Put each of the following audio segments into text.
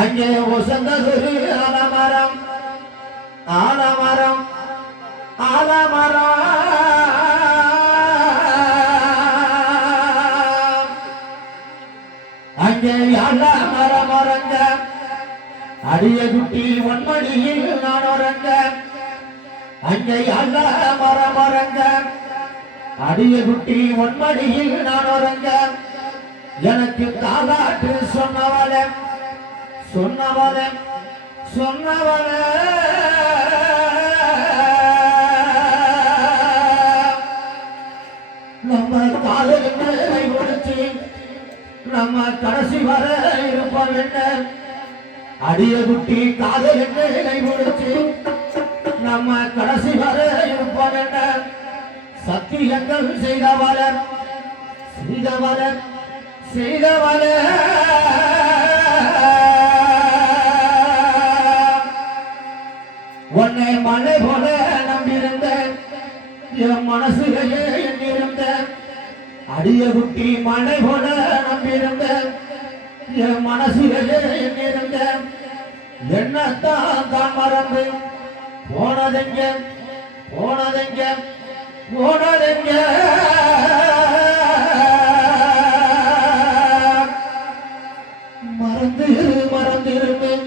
அங்கே வசந்தது ஆலமரம் ஆலமரம் ஆலமரம் அங்கே ஆலமரம் மரங்க அடிய குட்டி ஒன்மடியில் நான் உறங்க அங்கே ஆலமரம் மரங்க அடிய குட்டி ஒன்மடியில் நான் உறங்க எனக்கு தாலாட்டு சொன்னவளே சொன்னவளே சொன்னவளே நம்ம காதலை கொடுத்து நம்ம கடைசி வர இருப்போம் என்ன அடிய குட்டி காதலை கொடுத்து நம்ம கடைசி வர இருப்போம் என்ன சத்தியங்கள் செய்தவள செய்தவள செய்தவள உன்னை மழை போல நம்பியிருந்தேன் என் மனசுலையே எண்ணிருந்தேன் அடிய குட்டி மழை போல நம்பியிருந்தேன் என் மனசுலையே எண்ணிருந்தேன் என்னத்தான் தான் மறந்து போனதெங்க போனதெங்க போனதெங்க மறந்திருந்தேன்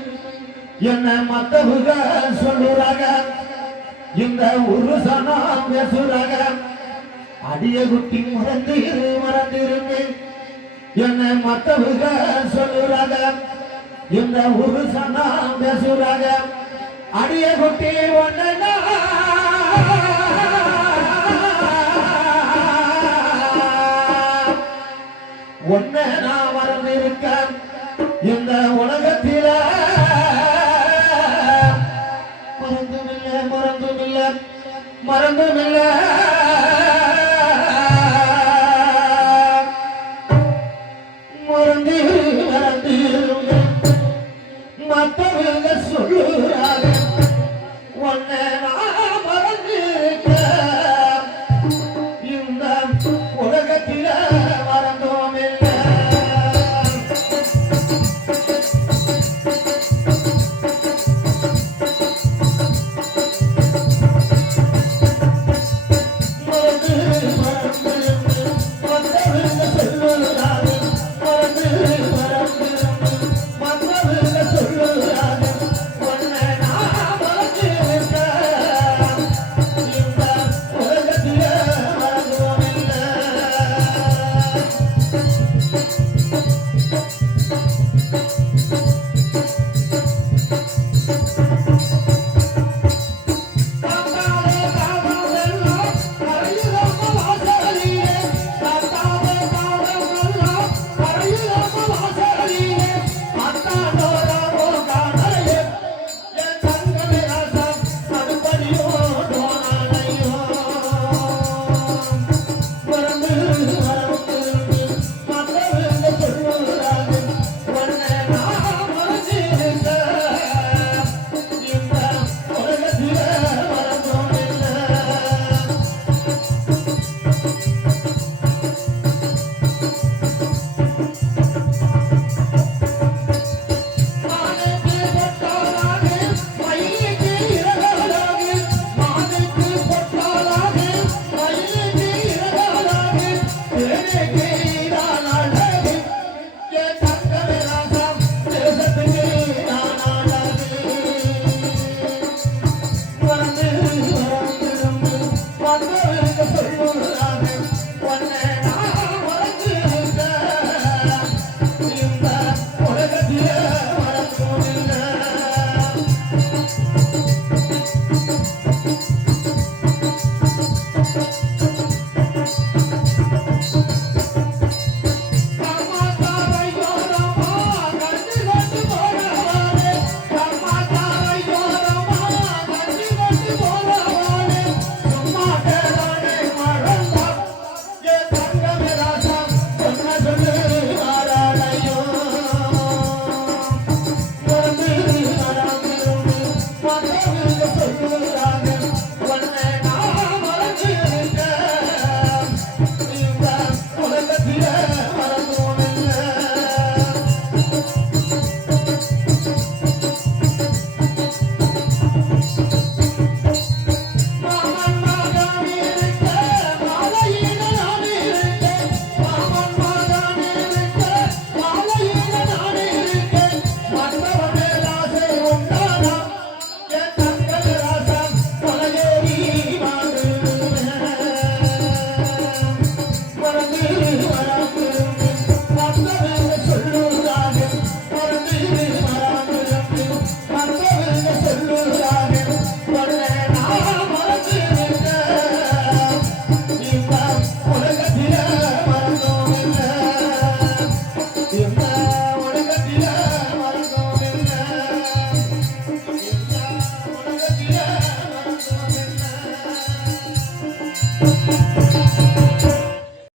என்ன மத்தவங்க சொல்லுறாங்க இந்த ஒரு சனம் பேசுறாங்க அடிய குட்டி மறந்திருங்க என்ன மத்தவங்க சொல்லுறாங்க இந்த ஒரு சனம் பேசுறாங்க அடிய குட்டி ஒன்னா ஒன்ன நான் மறந்திருக்க இந்த உலகத்தில மறந்துமில்ல